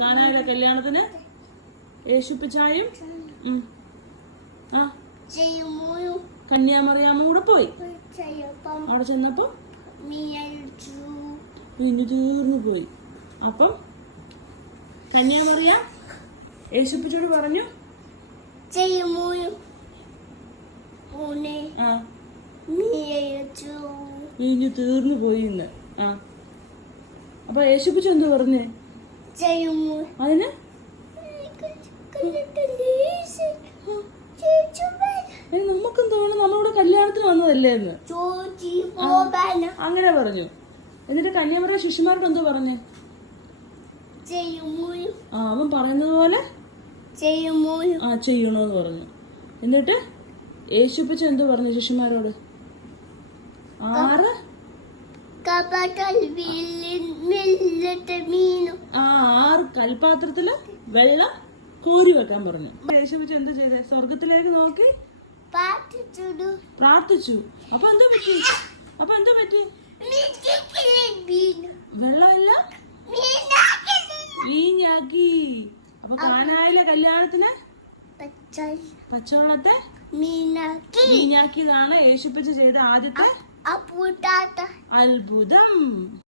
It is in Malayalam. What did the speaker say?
കാനായിലെ കല്യാണത്തിന് യേശുപ്പിച്ചായും കന്യാമറിയാമ്മ കൂടെ പോയി. അവിടെ ചെന്നപ്പോ മീന് തീർന്നു പോയി. അപ്പം കന്യാമറിയാം യേശുപ്പിച്ചോട് പറഞ്ഞു മീന് തീർന്നു പോയി ഇന്ന്. അപ്പൊ യേശുപ്പിച്ച എന്ത് പറഞ്ഞേ? അതിന് നമുക്കെന്താ വേണം, നമ്മളിവിടെ കല്യാണത്തിന് വന്നതല്ലേ എന്ന് അങ്ങനെ പറഞ്ഞു. എന്നിട്ട് കന്യാമറിയ ശിശുമാരോട് എന്തോ പറഞ്ഞേ? അവൻ പറയുന്നത് പോലെ ചെയ്യണോന്ന് പറഞ്ഞു. എന്നിട്ട് യേശുപ്പിച്ച എന്തോ പറഞ്ഞു ശിശുമാരോട്? 6 കൽപാത്രത്തില് വെള്ളം കോരി വെക്കാൻ പറഞ്ഞു. യേശുപ്പിച്ച എന്താ ചെയ്തേ? സ്വർഗത്തിലേക്ക് നോക്കി പ്രാർത്ഥിച്ചു. അപ്പൊ എന്തോ പറ്റി? വെള്ളമെല്ലാം വീഞ്ഞാക്കി. അപ്പൊ കാനായിലെ കല്യാണത്തിന് പച്ചവെള്ളത്തെ വീഞ്ഞാക്കിയതാണ് യേശുപ്പിച്ച ചെയ്ത ആദ്യത്തെ അത്ഭുതം.